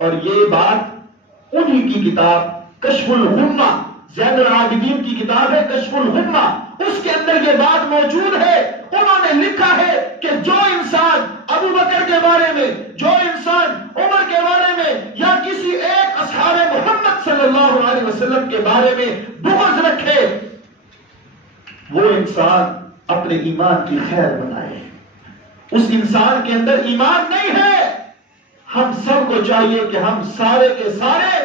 اور یہ بات انہی کی کتاب کشف الغمہ، زین العابدین کی کتاب ہے کشف الغمہ، اس کے اندر یہ بات موجود ہے۔ انہوں نے لکھا ہے کہ جو انسان ابو بکر کے بارے میں، جو انسان عمر کے بارے میں یا کسی ایک اصحاب محمد صلی اللہ علیہ وسلم کے بارے میں بغض رکھے، وہ انسان اپنے ایمان کی خیر بنائے، اس انسان کے اندر ایمان نہیں ہے۔ ہم سب کو چاہیے کہ ہم سارے کے سارے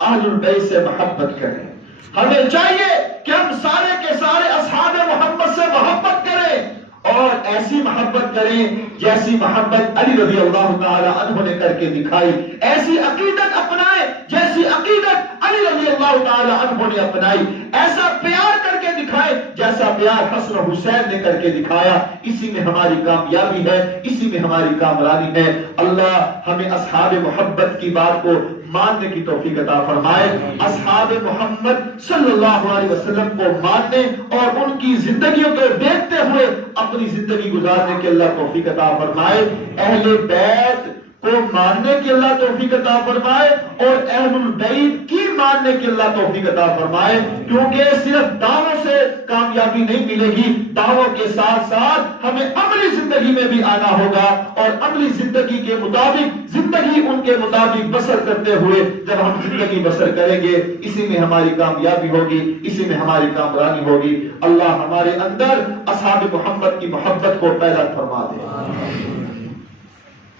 اہل البیت سے محبت کریں، ہمیں چاہیے کہ ہم سارے کے سارے اصحاب محمد سے محبت کریں اور ایسی محبت کریں جیسی محبت علی رضی اللہ تعالی عنہ نے کر کے دکھائی، ایسی عقیدت اپنائیں جیسی عقیدت علی رضی اللہ تعالی عنہ نے اپنائی، ایسا پیار کر کے دکھائیں جیسا پیار حسن و حسین نے کر کے دکھایا۔ اسی میں ہماری کامیابی ہے، اسی میں ہماری کامرانی ہے۔ اللہ ہمیں اصحاب محبت کی بات کو ماننے کی توفیق عطا فرمائے، اصحاب محمد صلی اللہ علیہ وسلم کو ماننے اور ان کی زندگیوں کو دیکھتے ہوئے اپنی زندگی گزارنے کی اللہ توفیق عطا فرمائے، اہل بیت کو ماننے کی اللہ توفیق عطا فرمائے اور اہل البیت کی ماننے کی اللہ توفیق عطا فرمائے، کیونکہ صرف دعووں سے کامیابی نہیں ملے گی، دعووں کے ساتھ ساتھ ہمیں عملی زندگی میں بھی آنا ہوگا اور عملی زندگی کے مطابق زندگی ان کے مطابق بسر کرتے ہوئے جب ہم زندگی بسر کریں گے اسی میں ہماری کامیابی ہوگی، اسی میں ہماری کامرانی ہوگی۔ اللہ ہمارے اندر اصحاب محمد کی محبت کو پیدا فرما دے۔